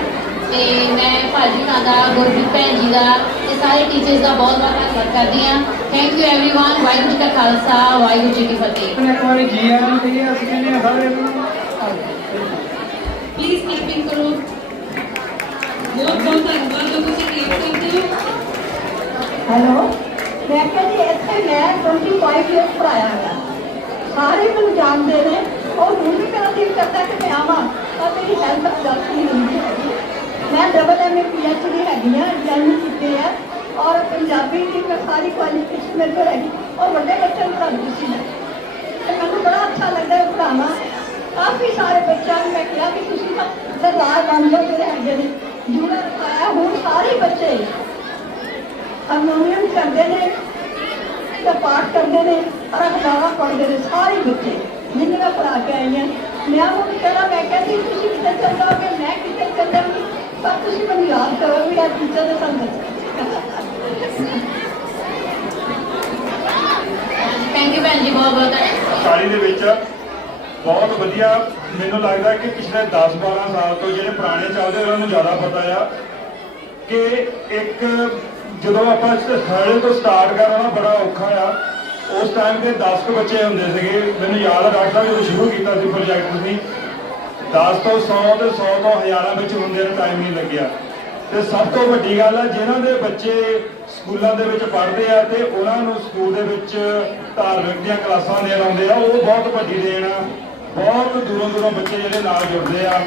ਤੇ ਮੈਂ ਭਾਜੀ ਹੁਣਾਂ ਦਾ ਗੁਰਪ੍ਰੀਤ ਭੈਣ ਜੀ ਦਾ ਤੇ ਸਾਰੇ ਟੀਚਰਸ ਦਾ ਬਹੁਤ ਬਹੁਤ ਧੰਨਵਾਦ ਕਰਦੀ ਆ thank you everyone Waheguru ji ਕਾ ਖਾਲਸਾ ਵਾਹਿਗੁਰੂ ਜੀ ਕੀ ਫਤਿਹ ਆਪਣੇ ਇੱਕ ਵਾਰੀ ਜੀ ਆਇਆਂ ਨੂੰ ਕਹੀਏ ਅਸੀਂ ਕਹਿੰਦੇ ਹਾਂ ਸਾਰੇ ਨੂੰ ਆ ਜਾਓ। ਪਲੀਜ਼ ਕਲੀਪਿੰਗ ਕਰੋ ਬਹੁਤ ਬਹੁਤ ਧੰਨਵਾਦ ਜੋ ਤੁਸੀਂ ਕਲੀਪ ਕਰਦੇ ਹੋ ਹੈਲੋ ਮੈਂ ਕਹਿੰਦੀ ਇੱਥੇ ਮੈਂ 25 ਇਅਰਸ ਪੜਾਇਆ ਹੈਗਾ ਸਾਰੇ ਮੈਨੂੰ ਜਾਣਦੇ ਨੇ। ਔਰ ਹੁਣ ਵੀ ਮੇਰਾ ਦਿਲ ਕਰਦਾ ਕਿ ਮੈਂ ਆਵਾਂ, ਪਰ ਮੇਰੀ ਹੈਲਥ ਅਡਜਸਟ ਨਹੀਂ ਹੁੰਦੀ ਹੈਗੀ। ਮੈਂ double M A P H D ਹੈਗੀ ਹਾਂ ਜਨਮ ਕੀਤੇ ਆ, ਔਰ ਪੰਜਾਬੀ ਦੀ ਮੈਂ ਸਾਰੀ ਕੁਆਲੀਫਿਕੇਸ਼ਨ ਮੇਰੇ ਕੋਲ ਹੈਗੀ। ਔਰ ਵੱਡੇ ਬੱਚਿਆਂ ਨੂੰ ਪੜ੍ਹਾਉਂਦੀ ਸੀ ਮੈਂ। ਤੇ ਮੈਨੂੰ ਬੜਾ ਅੱਛਾ ਲੱਗਦਾ ਹੈ ਪੜ੍ਹਾਉਣਾ। ਕਾਫੀ ਸਾਰੇ ਬੱਚਿਆਂ ਨੂੰ ਮੈਂ ਕਿਹਾ ਕਿ ਤੁਸੀਂ ਤਾਂ ਸਰਦਾਰ ਬਣ ਜਾਓ ਜਿਹੜੇ ਹੈਗੇ ਨੇ। ਜੁੜਾ ਰਖਾਇਆ, ਹੁਣ ਸਾਰੇ ਬੱਚੇ। ਹਾਰਮੋਨੀਅਮ ਕਰਦੇ ਨੇ। ਕਰਦੇ ਨੇ ਔਰ ਅਖਬਾਰਾਂ ਪੜ੍ਹਦੇ ਨੇ ਸਾਰੇ ਬੱਚੇ ਜਿੰਨੇ ਮੈਂ ਪੜ੍ਹਾ ਕੇ ਆਈ ਹਾਂ ਮੈਂ ਉਹਨੂੰ ਕਿਹਾ ਮੈਂ ਕਹਿੰਦੀ ਤੁਸੀਂ ਕਿੱਥੇ ਚੱਲ ਜਾਓਗੇ? ਮੈਂ ਕਿੱਥੇ ਚੱਲ ਜਾਵਾਂਗੀ। ਪਰ ਤੁਸੀਂ ਮੈਨੂੰ ਯਾਦ ਕਰੋ ਵੀ ਅੱਜ ਟੀਚਰ ਦੇ ਸੰਗ ਥੈਂਕ ਯੂ ਭੈਣ ਜੀ ਬਹੁਤ ਬਹੁਤ ਸਾੜੀ ਦੇ ਵਿੱਚ ਬਹੁਤ ਵਧੀਆ ਮੈਨੂੰ ਲੱਗਦਾ ਕਿ ਪਿਛਲੇ 10-12 ਸਾਲ ਤੋਂ ਜਿਹੜੇ ਪੁਰਾਣੇ ਚੱਲਦੇ ਉਹਨਾਂ ਨੂੰ ਜ਼ਿਆਦਾ ਪਤਾ ਆ ਕਿ ਇੱਕ ਜਦੋਂ ਆਪਾਂ ਥਰਡ ਤੋਂ ਸਟਾਰਟ ਕਰਨਾ ਬੜਾ ਔਖਾ ਆ ਉਸ ਟਾਈਮ ਤੇ 10 ਕੁ ਬੱਚੇ ਹੁੰਦੇ ਸੀਗੇ। ਮੈਨੂੰ ਯਾਦ ਆ, ਡਾਕਟਰ ਸਾਹਿਬ ਜਦੋਂ ਸ਼ੁਰੂ ਕੀਤਾ ਸੀ ਪ੍ਰੋਜੈਕਟ ਤੁਸੀਂ 10 ਤੋਂ 100 ਤੇ 100 ਤੋਂ ਹਜ਼ਾਰਾਂ ਵਿੱਚ ਹੁੰਦੇ ਨੂੰ ਟਾਈਮ ਨਹੀਂ ਲੱਗਿਆ। ਤੇ ਸਭ ਤੋਂ ਵੱਡੀ ਗੱਲ ਆ, ਜਿਨ੍ਹਾਂ ਦੇ ਬੱਚੇ ਸਕੂਲਾਂ ਦੇ ਵਿੱਚ ਪੜ੍ਹਦੇ ਆ ਤੇ ਉਹਨਾਂ ਨੂੰ ਸਕੂਲ ਦੇ ਵਿੱਚ ਧਾਰਮਿਕ ਦੀਆਂ ਕਲਾਸਾਂ ਦੇਣ ਆਉਂਦੇ ਆ, ਉਹ ਬਹੁਤ ਵੱਡੀ ਦੇਣ ਆ। ਬਹੁਤ ਦੂਰੋਂ ਦੂਰੋਂ ਬੱਚੇ ਜਿਹੜੇ ਨਾਲ ਜੁੜਦੇ ਆ।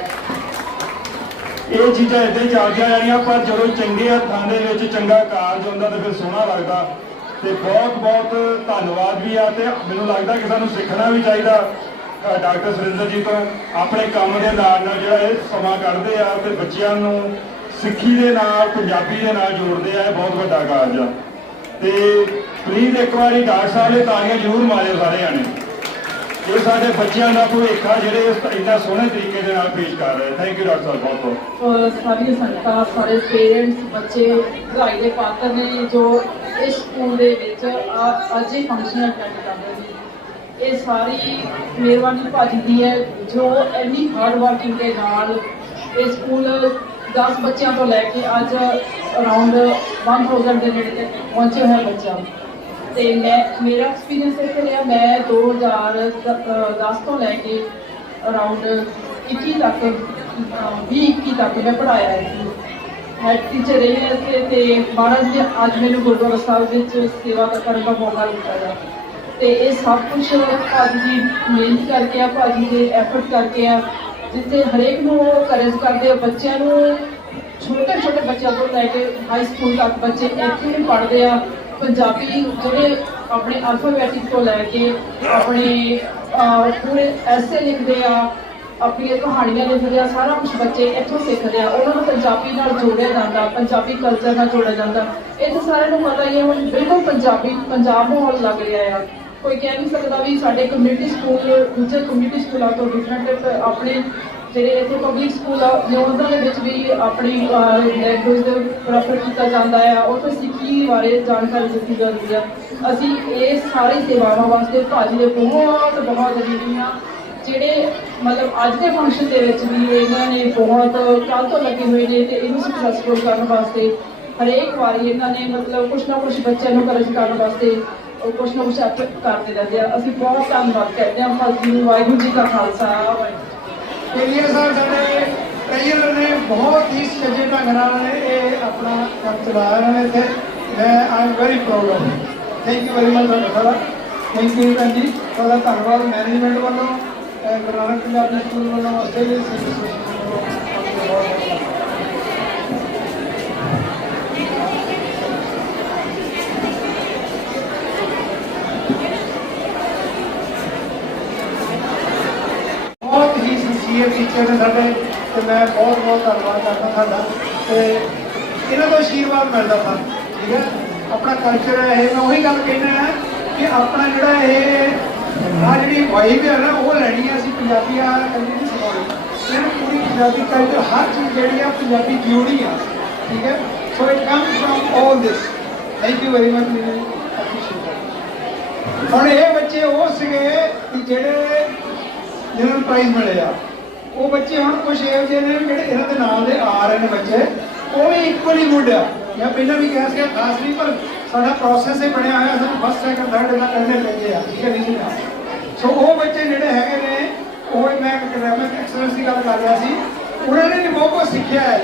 ਇਹ ਚੀਜ਼ਾਂ ਇਦਾਂ ਹੀ ਚੱਲਦੀਆਂ ਜਾਣੀਆਂ ਪਰ ਜਦੋਂ ਚੰਗੇ ਹੱਥਾਂ ਦੇ ਵਿੱਚ ਚੰਗਾ ਕਾਰਜ ਹੁੰਦਾ ਤੇ ਫਿਰ ਸੋਹਣਾ ਲੱਗਦਾ। ਤੇ ਬਹੁਤ ਬਹੁਤ ਧੰਨਵਾਦ ਵੀ ਆ ਤੇ ਮੈਨੂੰ ਲੱਗਦਾ ਕਿ ਸਾਨੂੰ ਸਿੱਖਣਾ ਵੀ ਚਾਹੀਦਾ ਡਾਕਟਰ ਸੁਰਿੰਦਰ ਜੀ ਤੋਂ ਆਪਣੇ ਕੰਮ ਦੇ ਨਾਲ ਨਾਲ ਜਿਹੜਾ ਇਹ ਸਮਾਂ ਕੱਢਦੇ ਆ ਤੇ ਬੱਚਿਆਂ ਨੂੰ ਸਿੱਖੀ ਦੇ ਨਾਲ, ਪੰਜਾਬੀ ਦੇ ਨਾਲ ਜੋੜਦੇ ਆ, ਇਹ ਬਹੁਤ ਵੱਡਾ ਕਾਰਜ ਆ। ਤੇ ਪਲੀਜ਼ ਇੱਕ ਵਾਰੀ ਡਾਕਟਰ ਸਾਹਿਬ ਦੇ ਤਾੜੀਆਂ ਜ਼ਰੂਰ ਮਾਰਿਓ ਸਾਰੇ ਜਾਣੇ ਇਹ ਸਾਡੇ ਬੱਚਿਆਂ ਦਾ ਭਵਿੱਖ ਆ ਜਿਹੜੇ ਇਸ ਇੰਨਾ ਸੋਹਣੇ ਤਰੀਕੇ ਦੇ ਨਾਲ ਪੇਸ਼ ਕਰ ਰਹੇ ਥੈਂਕ ਯੂ ਡਾਕਟਰ ਸਾਹਿਬ ਬਹੁਤ ਬਹੁਤ ਸਾਰੀਆਂ ਸੰਗਤਾਂ, ਸਾਰੇ ਪੇਰੈਂਟਸ ਬੱਚੇ ਪੜ੍ਹਾਈ ਦੇ ਪਾਤਰ ਨੇ ਜੋ ਇਸ ਸਕੂਲ ਦੇ ਵਿੱਚ ਅੱਜ ਇਹ ਫੰਕਸ਼ਨ ਅਟੈਂਡ ਕਰ ਰਹੇ ਨੇ। ਇਹ ਸਾਰੀ ਮਿਹਰਬਾਨੀ ਭਾਜੀ ਦੀ ਹੈ, ਜੋ ਇੰਨੀ ਹਾਰਡ ਵਰਕਿੰਗ ਦੇ ਨਾਲ ਇਹ ਸਕੂਲ 10 ਬੱਚਿਆਂ ਤੋਂ ਲੈ ਕੇ ਅੱਜ ਅਰਾਊਂਡ 1000 ਦੇ ਨੇੜੇ ਤੱਕ ਪਹੁੰਚੇ ਹੋਏ ਬੱਚਾ ਤੇ ਮੈਂ ਮੇਰਾ ਐਕਸਪੀਰੀਅੰਸ ਇਹ ਰਿਹਾ, ਮੈਂ 2010 ਤੋਂ ਲੈ ਕੇ ਅਰਾਊਂਡ 21 ਤੱਕ 20 21 ਤੱਕ ਮੈਂ ਪੜਾਇਆ ਹੈ ਹੈਡ ਟੀਚਰ ਰਹੀ ਹਾਂ ਇੱਥੇ ਤੇ ਮਹਾਰਾਜ ਨੇ ਅੱਜ ਮੈਨੂੰ ਗੁਰਦੁਆਰਾ ਸਾਹਿਬ ਵਿੱਚ ਸੇਵਾ ਕਰਨ ਦਾ ਮੌਕਾ ਦਿੱਤਾ ਹੈ ਤੇ ਇਹ ਸਭ ਕੁਝ ਭਾਜੀ ਜੀ ਮਿਹਨਤ ਕਰਕੇ ਆ, ਭਾਜੀ ਦੇ ਐਫਰਟ ਕਰਕੇ ਆ, ਜਿੱਥੇ ਹਰੇਕ ਨੂੰ ਉਹ ਕਰੇਜ ਕਰਦੇ ਆ, ਬੱਚਿਆਂ ਨੂੰ ਛੋਟੇ ਛੋਟੇ ਬੱਚਿਆਂ ਤੋਂ ਲੈ ਕੇ ਹਾਈ ਸਕੂਲ ਤੱਕ ਬੱਚੇ ਇੱਥੇ ਵੀ ਪੜ੍ਹਦੇ ਆ, ਪੰਜਾਬੀ ਜਿਹੜੇ ਆਪਣੇ ਅਲਫਾਬੈਟਿਕ ਤੋਂ ਲੈ ਕੇ ਆਪਣੇ ਪੂਰੇ ਐਸੇ ਲਿਖਦੇ ਆ ਆਪਣੀਆਂ ਕਹਾਣੀਆਂ ਲਿਖਦੇ ਆ ਸਾਰਾ ਕੁਝ ਬੱਚੇ ਇੱਥੋਂ ਸਿੱਖਦੇ ਆ। ਉਹਨਾਂ ਨੂੰ ਪੰਜਾਬੀ ਨਾਲ ਜੋੜਿਆ ਜਾਂਦਾ, ਪੰਜਾਬੀ ਕਲਚਰ ਨਾਲ ਜੋੜਿਆ ਜਾਂਦਾ। ਇਹ ਤਾਂ ਸਾਰਿਆਂ ਨੂੰ ਪਤਾ ਹੀ ਹੈ, ਹੁਣ ਬਿਲਕੁਲ ਪੰਜਾਬੀ, ਪੰਜਾਬ ਮਾਹੌਲ ਲੱਗ ਰਿਹਾ ਆ। ਕੋਈ ਕਹਿ ਨਹੀਂ ਸਕਦਾ ਵੀ ਸਾਡੇ ਕਮਿਊਨਿਟੀ ਸਕੂਲ ਦੂਜੇ ਕਮਿਊਨਿਟੀ ਸਕੂਲਾਂ ਤੋਂ ਡਿਫਰੈਂਟ ਆਪਣੇ ਜਿਹੜੇ ਇੱਥੇ ਪਬਲਿਕ ਸਕੂਲ ਆ ਉਹਨਾਂ ਦੇ ਵਿੱਚ ਵੀ ਆਪਣੀ ਲੈਂਗੁਏਜ ਦੇ ਪ੍ਰੈਫਰ ਕੀਤਾ ਜਾਂਦਾ ਆ। ਉਹ ਤੋਂ ਸਿੱਖੀ ਬਾਰੇ ਜਾਣਕਾਰੀ ਦਿੱਤੀ ਜਾਂਦੀ ਆ। ਅਸੀਂ ਇਹ ਸਾਰੀ ਸੇਵਾਵਾਂ ਵਾਸਤੇ ਭਾਜੀ ਦੇ ਬਹੁਤ ਬਹੁਤ ਅਧੀਨ ਆ ਜਿਹੜੇ ਮਤਲਬ ਅੱਜ ਦੇ ਫੰਕਸ਼ਨ ਦੇ ਵਿੱਚ ਵੀ ਇਹਨਾਂ ਨੇ ਬਹੁਤ ਕੱਲ ਤੋਂ ਲੱਗੇ ਹੋਏ ਨੇ ਤੇ ਇਹਨੂੰ ਸਕਸੈਸਫੁਲ ਕਰਨ ਵਾਸਤੇ ਹਰੇਕ ਵਾਰੀ ਇਹਨਾਂ ਨੇ ਮਤਲਬ ਕੁਛ ਨਾ ਕੁਛ ਬੱਚਿਆਂ ਨੂੰ ਕਰਜ ਕਰਨ ਵਾਸਤੇ ਉਹ ਕੁਛ ਨਾ ਕੁਛ ਐਫਰਟ ਕਰਦੇ ਰਹਿੰਦੇ ਆ। ਅਸੀਂ ਬਹੁਤ ਧੰਨਵਾਦ ਕਰਦੇ ਹਾਂ ਭਾਜੀ ਨੂੰ, ਵਾਹਿਗੁਰੂ ਜੀ ਕਾ ਖਾਲਸਾ। ਵਾਹਿਗੁਰੂ ਕਈਆਂ ਸਾਹਿਬ ਸਾਡੇ ਕਈਆਂ ਨੇ ਬਹੁਤ ਹੀ ਸੱਜੇ ਢੰਗ ਨਾਲ ਇਹ ਆਪਣਾ ਕੰਮ ਚਲਾਇਆ ਇਹਨਾਂ ਨੇ ਇੱਥੇ। ਮੈਂ am very proud of thank you very much ਤੁਹਾਡਾ। ਥੈਂਕ ਯੂ ਜੀ। ਤੁਹਾਡਾ ਧੰਨਵਾਦ ਮੈਨੇਜਮੈਂਟ ਵੱਲੋਂ। ਗੁਰੂ ਨਾਨਕ ਪੰਜਾਬੀ ਸਕੂਲ ਵੱਲੋਂ ਆਸਟ੍ਰੇਲੀਆ ਬਹੁਤ ਹੀ ਸਿੰਸੀਅਰ ਟੀਚਰ ਨੇ ਸਾਡੇ ਤੇ ਮੈਂ ਬਹੁਤ ਬਹੁਤ ਧੰਨਵਾਦ ਕਰਦਾ ਤੁਹਾਡਾ ਤੇ ਇਹਨਾਂ ਤੋਂ ਆਸ਼ੀਰਵਾਦ ਮਿਲਦਾ ਸਾ ਠੀਕ ਹੈ? ਆਪਣਾ ਕਲਚਰ ਹੈ ਇਹ। ਮੈਂ ਉਹੀ ਗੱਲ ਕਹਿਣਾ ਹੈ ਕਿ ਆਪਣਾ ਜਿਹੜਾ ਇਹ ਆ ਜਿਹੜੀ ਵਾਈਬ ਆ ਨਾ, ਉਹ ਲੈਣੀ ਹੈ ਅਸੀਂ ਪੰਜਾਬੀ ਆ ਨਹੀਂ ਸਿਖਾਉਣੀ। ਇਹਨੂੰ ਪੂਰੀ ਪੰਜਾਬੀ ਕਲਚਰ ਹਰ ਚੀਜ਼ ਜਿਹੜੀ ਆ ਪੰਜਾਬੀ ਜਿਉਣੀ ਆ। ਠੀਕ ਹੈ? So it comes from all this thank you very much ਮੈਨੂੰ ਹੁਣ ਇਹ ਬੱਚੇ ਉਹ ਸੀਗੇ ਜਿਹੜੇ ਜਿਹਨਾਂ ਨੂੰ ਪ੍ਰਾਈਜ਼ ਮਿਲੇ ਆ। ਉਹ ਬੱਚੇ ਹੁਣ ਕੁਝ ਇਹੋ ਜਿਹੇ ਨੇ ਜਿਹੜੇ ਇਹਨਾਂ ਦੇ ਨਾਲ ਦੇ ਆ ਰਹੇ ਨੇ ਬੱਚੇ। ਉਹ ਵੀ ਇਕੁਅਲੀ ਗੁੱਡ ਆ। ਮੈਂ ਪਹਿਲਾਂ ਵੀ ਕਿਹਾ ਸੀ ਖਾਸ ਨਹੀਂ, ਪਰ ਸਾਡਾ ਪ੍ਰੋਸੈਸ ਹੀ ਬਣਿਆ ਹੋਇਆ। ਸਾਨੂੰ ਫਸਟ ਸੈਕੰਡ ਥਰਡ ਇਹਨਾਂ ਕਰਨੇ ਪੈਂਦੇ ਆ। ਠੀਕ ਹੈ, ਨਹੀਂ ਜੀ? ਸੋ ਉਹ ਬੱਚੇ ਜਿਹੜੇ ਹੈਗੇ ਨੇ, ਉਹ ਮੈਂ ਐਕੈਡਮਿਕ ਐਕਸਲੈਂਸ ਦੀ ਗੱਲ ਕਰ ਰਿਹਾ ਸੀ। ਉਹਨਾਂ ਨੇ ਬਹੁਤ ਕੁਝ ਸਿੱਖਿਆ ਹੈ।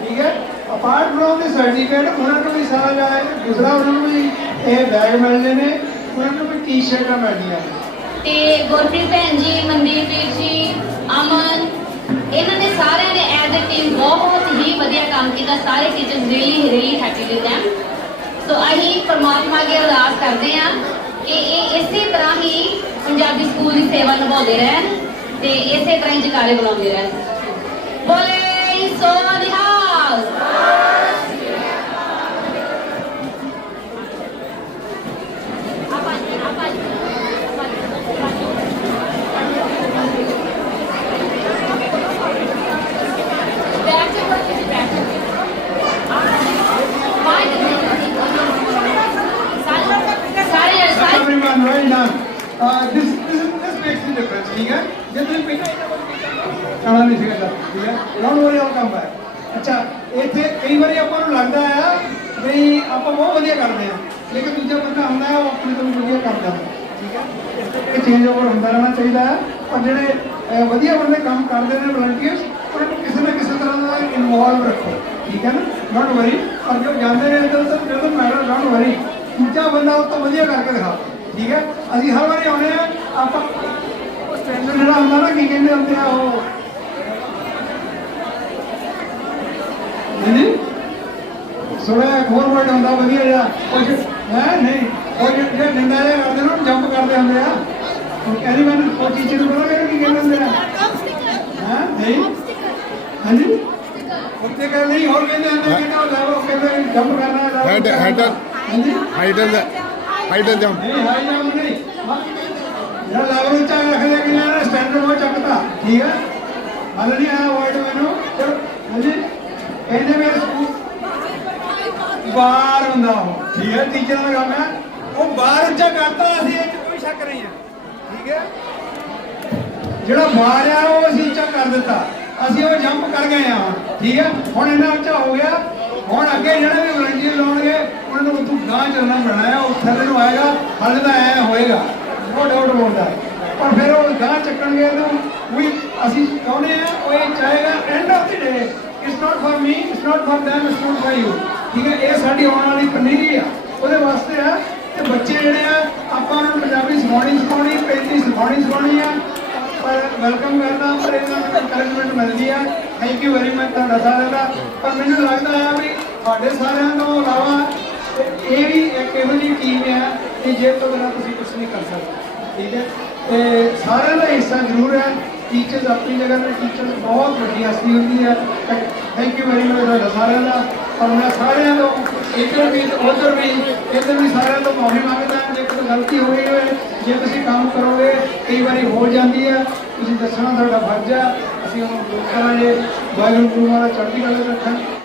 ਠੀਕ ਹੈ? ਅਪਾਰਟ ਫਰੋਮ ਦੀ ਸਰਟੀਫਿਕੇਟ ਉਹਨਾਂ ਨੂੰ ਵੀ ਸਾਰਾ ਜਾਏ ਦੂਸਰਾ ਉਹਨਾਂ ਨੂੰ ਵੀ ਇਹ ਬੈਗ ਮਿਲਦੇ ਨੇ। ਉਹਨਾਂ ਨੂੰ ਵੀ ਟੀ-ਸ਼ਰਟਾਂ ਮਿਲਦੀਆਂ ਨੇ। ਤੇ ਗੁਰਪ੍ਰੀਤ ਭੈਣ ਜੀ, ਮਨਦੀਪ ਵੀਰ ਜੀ, ਅਮਨ, ਇਹਨਾਂ ਨੇ ਸਾਰਿਆਂ ਨੇ ਐਜ਼ ਅ ਟੀਮ ਬਹੁਤ ਹੀ ਵਧੀਆ ਕੰਮ ਕੀਤਾ। ਸਾਰੇ teachers really really happy with them. So ਅਸੀਂ ਪਰਮਾਤਮਾ ਅੱਗੇ ਅਰਦਾਸ ਕਰਦੇ ਹਾਂ। ਕਿ ਇਹ ਇਸੇ ਤਰ੍ਹਾਂ ਹੀ ਪੰਜਾਬੀ ਸਕੂਲ ਦੀ ਸੇਵਾ ਨਿਭਾਉਂਦੇ ਰਹਿਣ ਤੇ ਇਸੇ ਤਰ੍ਹਾਂ ਹੀ ਜਕਾਰੇ ਬੁਲਾਉਂਦੇ ਰਹਿਣ। ਬੋਲੇ ਸੋ ਨਿਹਾਲ ਬੈਠ ਜਾ ਬੈਠ ਜਾ ਇੱਥੇ ਕਈ ਵਾਰੀ ਆਪਾਂ ਨੂੰ ਲੱਗਦਾ ਆ ਵੀ ਆਪਾਂ ਬਹੁਤ ਵਧੀਆ ਕਰਦੇ ਆ ਲੇਕਿਨ ਦੂਜਾ ਬੰਦਾ ਹੁੰਦਾ ਹੈ, ਉਹ ਆਪਣੇ ਤੋਂ ਵਧੀਆ ਕਰਦਾ ਠੀਕ ਹੈ? ਇਹ ਚੇਂਜ ਓਵਰ ਹੁੰਦਾ ਰਹਿਣਾ ਚਾਹੀਦਾ ਹੈ। ਪਰ ਜਿਹੜੇ ਵਧੀਆ ਬੰਦੇ ਕੰਮ ਕਰਦੇ ਨੇ ਵਲੰਟੀਅਰਸ ਉਹਨਾਂ ਨੂੰ ਕਿਸੇ ਨਾ ਕਿਸੇ ਤਰ੍ਹਾਂ ਦਾ ਇਨਵੋਲਵ ਰੱਖੋ। ਠੀਕ ਹੈ ਨਾ? ਡੋਂਟ ਵਰੀ ਪਰ ਜੋ ਜਾਂਦੇ ਨੇ ਅੰਦਰ, ਤਾਂ ਜਦੋਂ ਮੈਟਰ ਡੋਂਟ ਵਰੀ ਦੂਜਾ ਬੰਦਾ ਉਹ ਤੋਂ ਵਧੀਆ ਕਰਕੇ ਦਿਖਾ। ਠੀਕ ਹੈ? ਅਸੀਂ ਹਰ ਵਾਰੀ ਆਉਂਦੇ ਆ ਆਪਾਂ ਸਟੈਂਡਰਡ ਜਿਹੜਾ ਹੁੰਦਾ ਨਾ, ਕੀ ਕਹਿੰਦੇ ਹੁੰਦੇ ਆ, ਉਹ ਨਹੀਂ ਥੋੜਾ ਹੋਰ ਵਰਡ ਹੁੰਦਾ ਵਧੀਆ ਜਿਹਾ। ਉਹ ਹੈ ਨਹੀਂ ਉਹ ਜਿਹੜਾ ਡੰਡਾ ਜਿਹਾ ਕਰਦੇ ਨਾ ਜੰਪ ਕਰਦੇ ਹੁੰਦੇ ਆ। ਉਹ ਕਹਿੰਦੀ ਮੈਨੂੰ ਉਹ ਟੀਚਰ ਨੂੰ ਪਤਾ ਕਿਹੜਾ ਕੀ ਕਹਿੰਦੇ ਹੁੰਦੇ ਆ। ਹਾਂ ਨਹੀਂ? ਹਾਂਜੀ? ਉੱਤੇ ਕਹਿੰਦੇ ਨਹੀਂ ਹੋਰ ਕਹਿੰਦੇ ਹੁੰਦੇ ਕਿ ਉਹ ਲੈਵਲ ਕਹਿੰਦੇ ਜੰਪ ਕਰਨਾ level ਹੈਡ। ਹੈਡ ਹਾਂਜੀ? ਹਾਈਡਲ ਹਾਈਡਲ ਜੰਪ ਨਹੀਂ ਹਾਈ ਜੰਪ ਨਹੀਂ। ਜਿਹੜਾ ਲੈਵਲ ਉੱਚਾ ਰੱਖਦੇ ਕਿ ਨਾ ਸਟੈਂਡਰਡ ਉਹ ਚੱਕਦਾ ਠੀਕ ਹੈ ਹਲ ਨਹੀਂ ਆਇਆ ਵਰਡ ਮੈਨੂੰ। ਹਾਂਜੀ? ਕਹਿੰਦੇ ਮੇਰੇ ਸਕੂਲ ਬਾਹਰ ਹੁੰਦਾ ਉਹ। ਠੀਕ ਹੈ ਟੀਚਰ ਦਾ ਕੰਮ ਹੈ ਉਹ ਬਾਹਰ ਉੱਚਾ ਕਰਤਾ, ਅਸੀਂ ਇਹ ਕੋਈ ਸ਼ੱਕ ਨਹੀਂ ਹੈ। ਠੀਕ ਹੈ? ਜਿਹੜਾ ਬਾਹਰ ਆ ਉਹ ਅਸੀਂ ਉੱਚਾ ਕਰ ਦਿੱਤਾ। ਅਸੀਂ ਉਹ ਜੰਪ ਕਰ ਗਏ ਆ ਠੀਕ ਹੈ? ਹੁਣ ਇੰਨਾ ਉੱਚਾ ਹੋ ਗਿਆ। ਹੁਣ ਅੱਗੇ ਜਿਹੜੇ ਵੀ ਵਲੰਟੀਅਰ ਲਾਉਣਗੇ, ਉਹਨਾਂ ਨੂੰ ਉੱਥੋਂ ਗਾਂ ਚੱਲਣਾ ਪੈਣਾ ਉਹ ਥੱਲੇ ਨੂੰ ਆਏਗਾ, ਹਾਲੇ ਤਾਂ ਐ ਹੋਏਗਾ। ਨੋ ਡਾਊਟ ਬੋਲਦਾ ਪਰ ਫਿਰ ਉਹ ਗਾਂ ਚੱਕਣਗੇ ਇਹਨੂੰ ਵੀ ਅਸੀਂ ਚਾਹੁੰਦੇ ਆ ਉਹ ਇਹ ਚਾਹੇਗਾ end of the day it's not for me it's not for them it's not for you ਠੀਕ ਹੈ, ਇਹ ਸਾਡੀ ਆਉਣ ਵਾਲੀ ਪਨੀਰੀ ਆ। ਉਹਦੇ ਵਾਸਤੇ ਆ ਤੇ ਬੱਚੇ ਜਿਹੜੇ ਆ, ਆਪਾਂ ਨੂੰ ਪੰਜਾਬੀ ਸਿਖਾਉਣੀ ਸਿਖਾਉਣੀ ਪੈਂਦੀ ਸਿਖਾਉਣੀ ਸਿਖਾਉਣੀ ਆ। ਪਰ ਵੈਲਕਮ ਕਰਦਾ ਪਰ ਇਹਨਾਂ ਨੂੰ ਇਨਕਰੇਜਮੈਂਟ ਮਿਲਦੀ ਆ। ਥੈਂਕ ਯੂ ਵੈਰੀ ਮਚ ਤੁਹਾਡਾ ਸਾਰਿਆਂ ਦਾ। ਪਰ ਮੈਨੂੰ ਲੱਗਦਾ ਆ ਵੀ ਤੁਹਾਡੇ ਸਾਰਿਆਂ ਤੋਂ ਇਲਾਵਾ ਇਹ ਵੀ ਇੱਕ ਇਹੋ ਜਿਹੀ ਟੀਮ ਆ ਕਿ ਜੇ ਤੋਂ ਬਿਨਾਂ ਤੁਸੀਂ ਕੁਝ ਨਹੀਂ ਕਰ ਸਕਦੇ। ਠੀਕ ਹੈ? ਤੇ ਸਾਰਿਆਂ ਦਾ ਹਿੱਸਾ ਜ਼ਰੂਰ ਹੈ। ਟੀਚਰਸ ਆਪਣੀ ਜਗ੍ਹਾ ਤੇ ਟੀਚਰ ਬਹੁਤ ਵੱਡੀ ਹਸਤੀ ਹੁੰਦੀ ਹੈ। ਥੈਂਕ ਯੂ ਵੈਰੀ ਮਚ ਤੁਹਾਡਾ ਸਾਰਿਆਂ ਦਾ। ਪਰ ਮੈਂ ਸਾਰਿਆਂ ਤੋਂ ਇੱਧਰ ਵੀ ਤੇ ਉੱਧਰ ਵੀ, ਇੱਧਰ ਵੀ ਸਾਰਿਆਂ ਤੋਂ ਮਾਫੀ ਮੰਗਦਾ ਜੇ ਕੋਈ ਗਲਤੀ ਹੋ ਗਈ ਹੋਵੇ, ਜੇ ਤੁਸੀਂ ਕੰਮ ਕਰੋਗੇ, ਕਈ ਵਾਰੀ ਹੋ ਜਾਂਦੀ ਹੈ। ਤੁਸੀਂ ਦੱਸਣਾ ਤੁਹਾਡਾ ਫਰਜ਼ ਹੈ। ਅਸੀਂ ਉਹਨੂੰ ਦੂਰ ਕਰਾਂਗੇ। ਵਾਹਿਗੁਰੂ ਗੁਰੂ ਮਹਾਰਾਜ ਚੜ੍ਹਦੀ ਕਲਾ ਵਿੱਚ ਰੱਖਣ।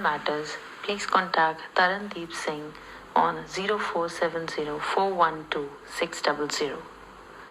Matters, please contact Tarandeep Singh on 0470 412 600.